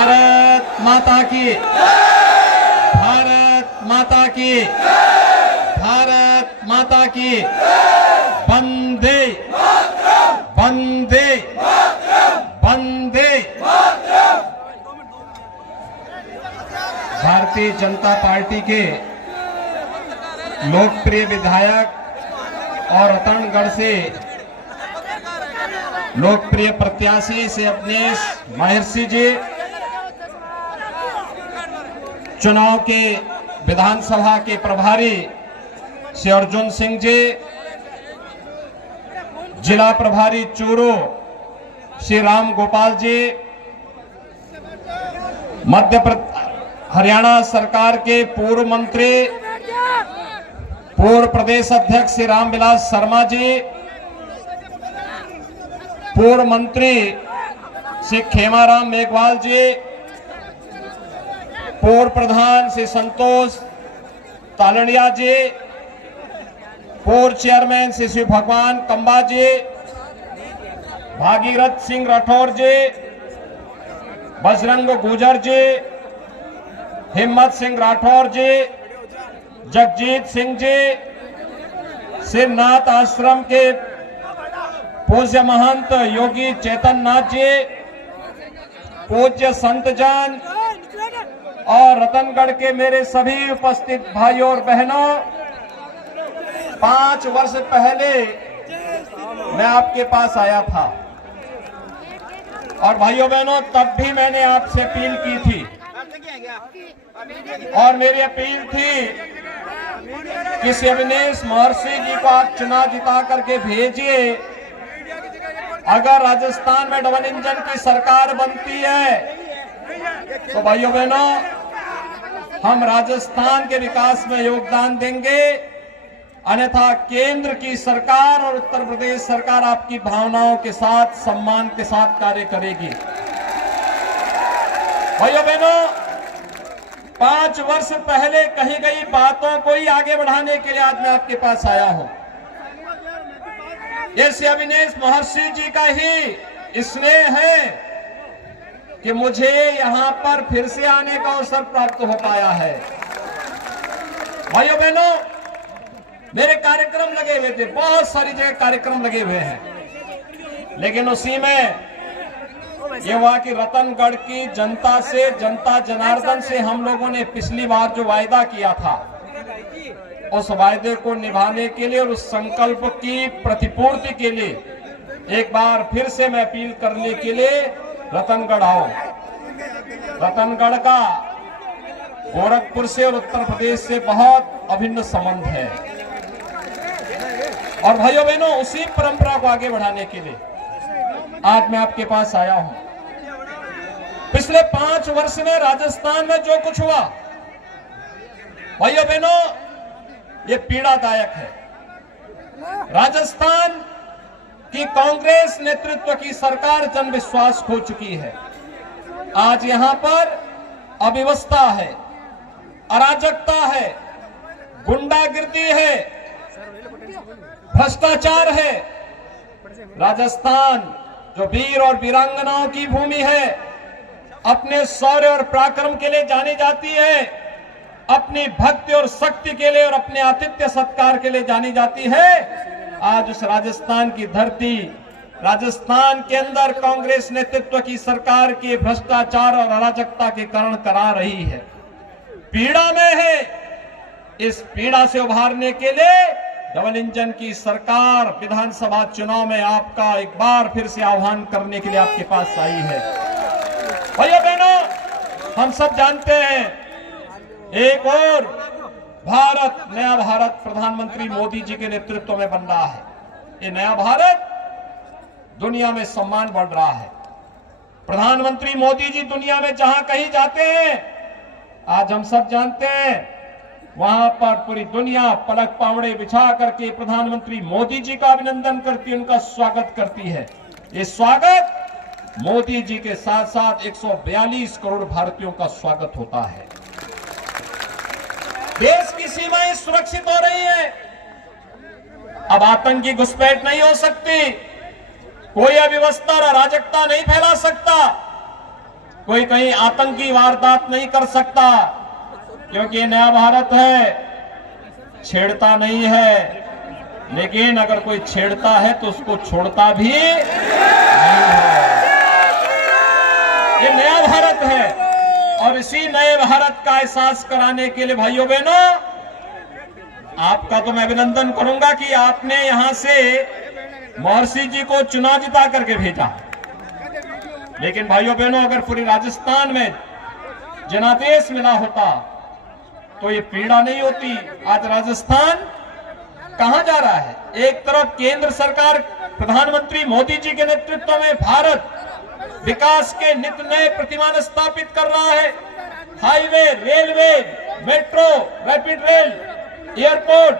भारत माता की, भारत माता की, भारत माता की, वंदे वंदे वंदे। भारतीय जनता पार्टी के लोकप्रिय विधायक और रतनगढ़ से लोकप्रिय प्रत्याशी से अपने महर्षि जी, चुनाव के विधानसभा के प्रभारी श्री अर्जुन सिंह जी, जिला प्रभारी चूरू श्री राम गोपाल जी, हरियाणा सरकार के पूर्व मंत्री पूर्व प्रदेश अध्यक्ष श्री रामविलास शर्मा जी, पूर्व मंत्री श्री खेमाराम मेघवाल जी, पूर्व प्रधान श्री संतोष तालड़िया जी, पूर्व चेयरमैन श्री शिव भगवान कंबा जी, भागीरथ सिंह राठौर जी, बजरंग गुजर जी, हिम्मत सिंह राठौर जी, जगजीत सिंह जी, सिरनाथ आश्रम के पूज्य महंत योगी चेतन नाथ जी, पूज्य संत जन और रतनगढ़ के मेरे सभी उपस्थित भाइयों और बहनों, 5 वर्ष पहले मैं आपके पास आया था और भाइयों बहनों तब भी मैंने आपसे अपील की थी और मेरी अपील थी कि श्री अविनेश महर्षि जी को आप चुनाव जिता करके भेजिए। अगर राजस्थान में डबल इंजन की सरकार बनती है तो भाइयों बहनों हम राजस्थान के विकास में योगदान देंगे, अन्यथा केंद्र की सरकार और उत्तर प्रदेश सरकार आपकी भावनाओं के साथ सम्मान के साथ कार्य करेगी। भाइयों बहनों 5 वर्ष पहले कही गई बातों को ही आगे बढ़ाने के लिए आज मैं आपके पास आया हूं। ये श्री अविनेश महर्षि जी का ही स्नेह है कि मुझे यहां पर फिर से आने का अवसर प्राप्त हो पाया है। भाइयों बहनों मेरे कार्यक्रम लगे हुए थे, बहुत सारी जगह कार्यक्रम लगे हुए हैं, लेकिन उसी में ये हुआ कि रतनगढ़ की जनता से, जनता जनार्दन से हम लोगों ने पिछली बार जो वायदा किया था उस वायदे को निभाने के लिए और उस संकल्प की प्रतिपूर्ति के लिए एक बार फिर से मैं अपील करने के लिए रतनगढ़ आओ। रतनगढ़ का गोरखपुर से और उत्तर प्रदेश से बहुत अभिन्न संबंध है और भाइयों बहनों उसी परंपरा को आगे बढ़ाने के लिए आज मैं आपके पास आया हूं। पिछले 5 वर्ष में राजस्थान में जो कुछ हुआ भाइयों बहनों ये पीड़ादायक है। राजस्थान की कांग्रेस नेतृत्व की सरकार जन विश्वास खो चुकी है। आज यहां पर अव्यवस्था है, अराजकता है, गुंडागिर्दी है, भ्रष्टाचार है। राजस्थान जो वीर और वीरांगनाओं की भूमि है, अपने शौर्य और पराक्रम के लिए जानी जाती है, अपनी भक्ति और शक्ति के लिए और अपने आतिथ्य सत्कार के लिए जानी जाती है। आज उस राजस्थान की धरती, राजस्थान के अंदर कांग्रेस नेतृत्व की सरकार के भ्रष्टाचार और अराजकता के कारण करा रही है, पीड़ा में है। इस पीड़ा से उभारने के लिए डबल इंजन की सरकार विधानसभा चुनाव में आपका एक बार फिर से आह्वान करने के लिए आपके पास आई है। भाइयों बहनों हम सब जानते हैं एक और भारत, नया भारत प्रधानमंत्री मोदी जी के नेतृत्व में बन रहा है। ये नया भारत दुनिया में सम्मान बढ़ रहा है। प्रधानमंत्री मोदी जी दुनिया में जहां कहीं जाते हैं, आज हम सब जानते हैं वहां पर पूरी दुनिया पलक पावड़े बिछा करके प्रधानमंत्री मोदी जी का अभिनंदन करती है, उनका स्वागत करती है। ये स्वागत मोदी जी के साथ साथ 142 करोड़ भारतीयों का स्वागत होता है। देश की सीमाएं सुरक्षित हो रही है, अब आतंकी घुसपैठ नहीं हो सकती, कोई अव्यवस्था और अराजकता नहीं फैला सकता, कोई कहीं आतंकी वारदात नहीं कर सकता, क्योंकि ये नया भारत है, छेड़ता नहीं है। लेकिन अगर कोई छेड़ता है तो उसको छोड़ता भी नहीं है। ये नया भारत है, और इसी नए भारत का एहसास कराने के लिए भाइयों बहनों, आपका तो मैं अभिनंदन करूंगा कि आपने यहां से महर्षि जी को चुनाव जिता करके भेजा। लेकिन भाइयों बहनों, अगर पूरी राजस्थान में जनादेश मिला होता तो ये पीड़ा नहीं होती। आज राजस्थान कहां जा रहा है? एक तरफ केंद्र सरकार प्रधानमंत्री मोदी जी के नेतृत्व में भारत विकास के नित नए प्रतिमान स्थापित कर रहा है। Highway, railway, metro, rapid rail, airport,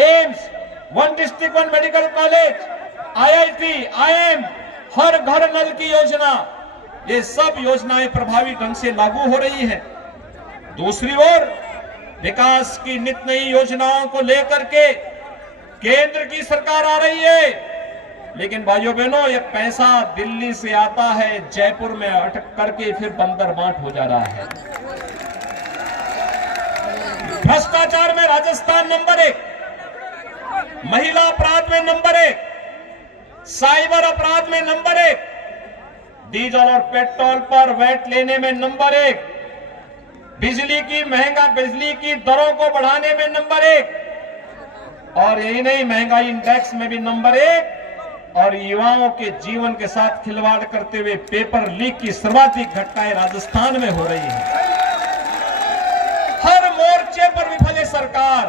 AIIMS, one district one medical college, IIT, IIM, हर घर नल की योजना, ये सब योजनाएं प्रभावी ढंग से लागू हो रही है। दूसरी ओर विकास की नित नई योजनाओं को लेकर के केंद्र की सरकार आ रही है। लेकिन भाइयों बहनों, ये पैसा दिल्ली से आता है, जयपुर में अटक करके फिर बंदरबाट हो जा रहा है। भ्रष्टाचार में राजस्थान नंबर 1, महिला अपराध में नंबर 1, साइबर अपराध में नंबर 1, डीजल और पेट्रोल पर वैट लेने में नंबर 1, बिजली की दरों को बढ़ाने में नंबर 1, और यही नहीं, महंगाई इंडेक्स में भी नंबर 1, और युवाओं के जीवन के साथ खिलवाड़ करते हुए पेपर लीक की सर्वाधिक घटनाएं राजस्थान में हो रही है। हर मोर्चे पर विफल है सरकार।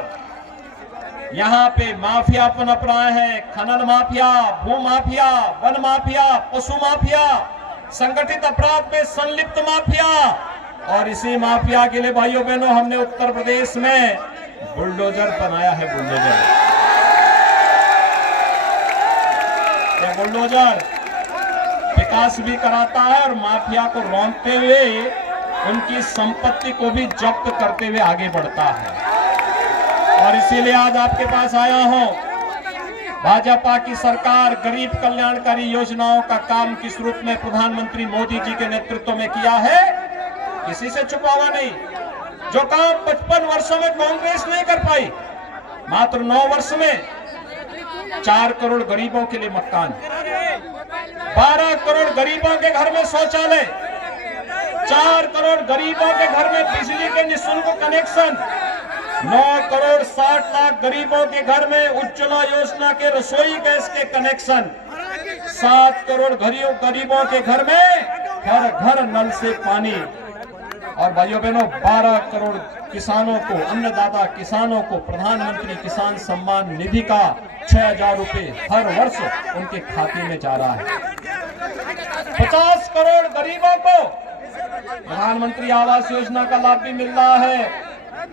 यहां पे माफिया पनप रहा है, खनन माफिया, भू माफिया, वन माफिया, पशु माफिया, संगठित अपराध में संलिप्त माफिया। और इसी माफिया के लिए भाइयों बहनों, हमने उत्तर प्रदेश में बुलडोजर बनाया है। बुलडोजर विकास भी कराता है और माफिया को रौंदते हुए उनकी संपत्ति को भी जब्त करते हुए आगे बढ़ता है। और इसीलिए आज आपके पास आया हूं। भाजपा की सरकार गरीब कल्याणकारी योजनाओं का काम किस रूप में प्रधानमंत्री मोदी जी के नेतृत्व में किया है, किसी से छुपा हुआ नहीं। जो काम 55 वर्षों में कांग्रेस नहीं कर पाई, मात्र 9 वर्ष में 4 करोड़ गरीबों के लिए मकान, 12 करोड़ गरीबों के घर में शौचालय, 4 करोड़ गरीबों के घर में बिजली के निःशुल्क कनेक्शन, 9 करोड़ 60 लाख गरीबों के घर में उज्ज्वला योजना के रसोई गैस के कनेक्शन, 7 करोड़ गरीबों के घर में हर घर नल से पानी। और भाइयों बहनों, 12 करोड़ किसानों को, अन्नदाता किसानों को प्रधानमंत्री किसान सम्मान निधि का 6000 रुपए हर वर्ष उनके खाते में जा रहा है। 50 करोड़ गरीबों को प्रधानमंत्री आवास योजना का लाभ भी मिल रहा है।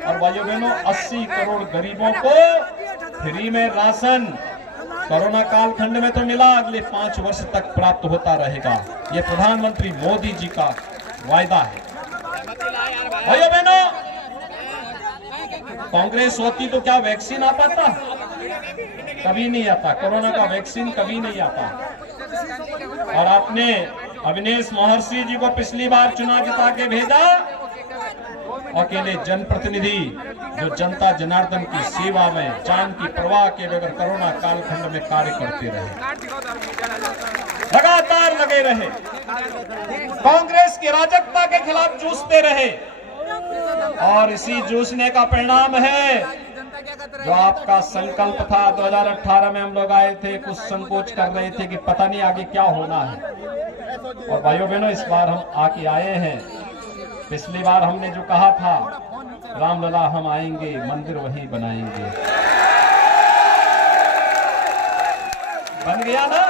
और भाइयों बहनों, 80 करोड़ गरीबों को फ्री में राशन कोरोना काल खंड में तो मिला, अगले 5 वर्ष तक प्राप्त होता रहेगा। ये प्रधानमंत्री मोदी जी का वायदा है। भाइयों बहनों, कांग्रेस होती तो क्या वैक्सीन आ पाता? कभी नहीं आता। कोरोना का वैक्सीन कभी नहीं आता। और आपने अविनेश महर्षि जी को पिछली बार चुनाव जिता के भेजा, अकेले जनप्रतिनिधि जो जनता जनार्दन की सेवा में जान की परवाह के बगैर कोरोना कालखंड में कार्य करते रहे, लगातार लगे रहे, कांग्रेस की अराजकता के खिलाफ जूझते रहे। और इसी जूझने का परिणाम है जो आपका संकल्प था। 2018 में हम लोग आए थे, कुछ संकोच कर रहे थे कि पता नहीं आगे क्या होना है। और भाइयों बहनों, इस बार हम आके आए हैं। पिछली बार हमने जो कहा था, रामलला हम आएंगे, मंदिर वही बनाएंगे, बन गया ना?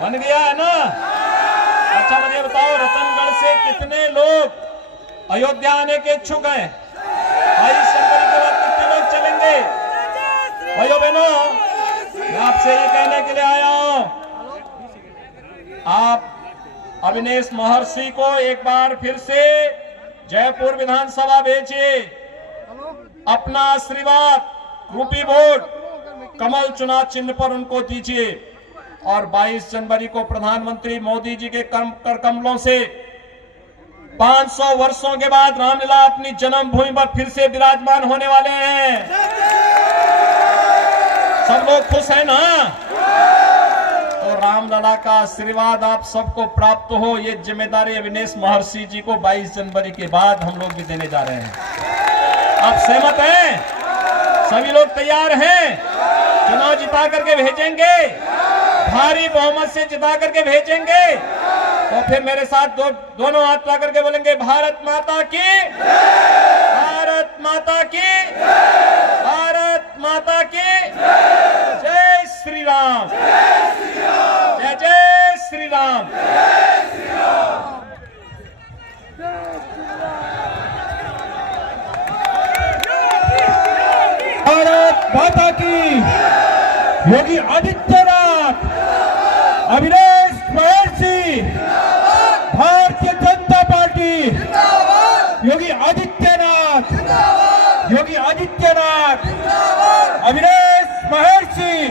बन गया है ना? अच्छा मुझे बताओ, रतनगढ़ से कितने लोग अयोध्या आने के इच्छुक हैं? 22 जनवरी के बाद कितने लोग चलेंगे? भाइयों बहनों, मैं आपसे ये कहने के लिए आया हूं, आप अविनेश महर्षि को एक बार फिर से जयपुर विधानसभा भेजिए। अपना आशीर्वाद रूपी वोट कमल चुनाव चिन्ह पर उनको दीजिए। और 22 जनवरी को प्रधानमंत्री मोदी जी के कर कमलों से 500 वर्षों के बाद रामलला अपनी जन्मभूमि पर फिर से विराजमान होने वाले हैं। सब लोग खुश हैं ना? तो रामलला का आशीर्वाद आप सबको प्राप्त हो, ये जिम्मेदारी अविनेश महर्षि जी को 22 जनवरी के बाद हम लोग भी देने जा रहे हैं। आप सहमत हैं? सभी लोग तैयार हैं? चुनाव जिता करके भेजेंगे, भारी बहुमत से जिता करके भेजेंगे। तो फिर मेरे साथ दोनों हाथ ला करके बोलेंगे, भारत माता की, भारत माता की, भारत माता की, जय श्री राम, जय जय श्री राम। भारत माता की, योगी आदित्यनाथ, अविनेश महर्षि, भारतीय जनता पार्टी, योगी आदित्यनाथ, योगी आदित्यनाथ, अविनेश महर्षि,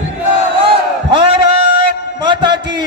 भारत माता की।